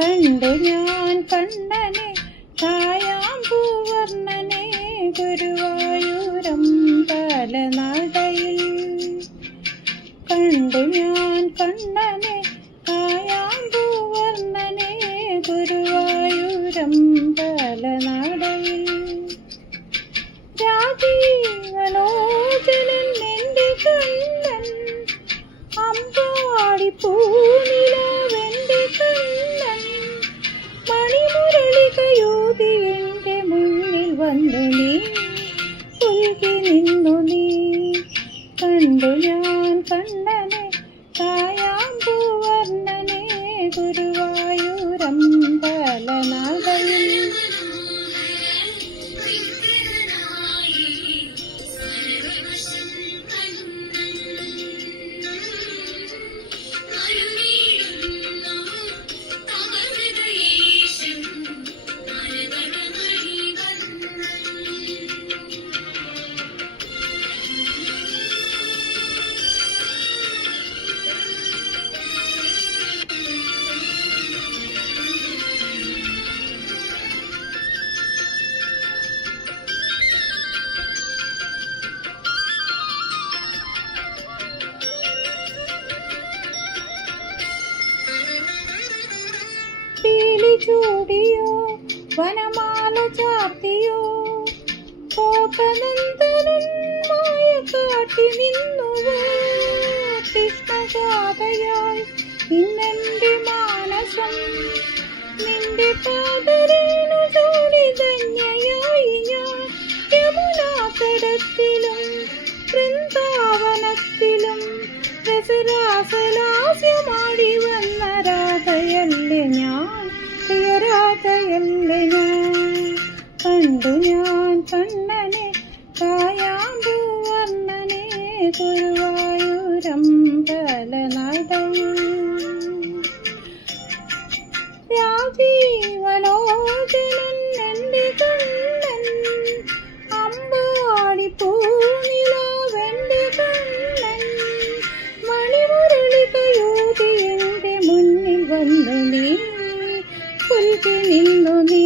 കണ്ടു ഞാൻ കണ്ണനെ കായാമ്പൂവർണ്ണനെ ഗുരുവായൂരമ്പലനടയിൽ. കണ്ടു ഞാൻ കണ്ണനെ കായാമ്പൂവർണ്ണനെ ഗുരുവായൂരമ്പലനടയിൽ. രാജീവലോചനൻ എൻ്റെ കണ്ണൻ, അമ്പാടിപ്പൂനിലാവെൻ്റെ കണ്ണൻ, മണിമുരളികയൂതി എൻ്റെ മുന്നിൽ വന്നു നീ, പുൽകി നിന്നു നീ. കണ്ടു ഞാൻ കണ്ണനെ കായാമ്പൂവർണ്ണനെ ഗുരുവായൂരമ്പലനടയിൽ. പീലി ചൂടിയോ വനമാല ചാർത്തിയോ, കോപനന്ദനൻ മായ കാട്ടി നിന്നുവോ, കൃഷ്ണജാതയായി ഇന്നെന്റെ മാനസം, നിന്റെ പാദരേണു ചൂടി ധന്യയായി ഞാൻ. യമുനാതടത്തിലും വൃന്ദാവനത്തിലും രസരാസലാസ്യമാടി വന്ന രാധയല്ലേ ഞാൻ, പ്രിയരാധയല്ലേ ഞാൻ. കണ്ടു ഞാൻ കണ്ണനെ കായാമ്പൂവർണ്ണനെ ഗുരുവായൂരമ്പലനടയിൽ. രാജീവലോചനൻ എൻ്റെ കണ്ണൻ, അമ്പാടിപ്പൂനിലാവെൻ്റെ കണ്ണൻ, മണിമുരളികയൂതി എൻ്റെ മുന്നിൽ വന്നു നീ, പുൽകി നിന്നു നീ.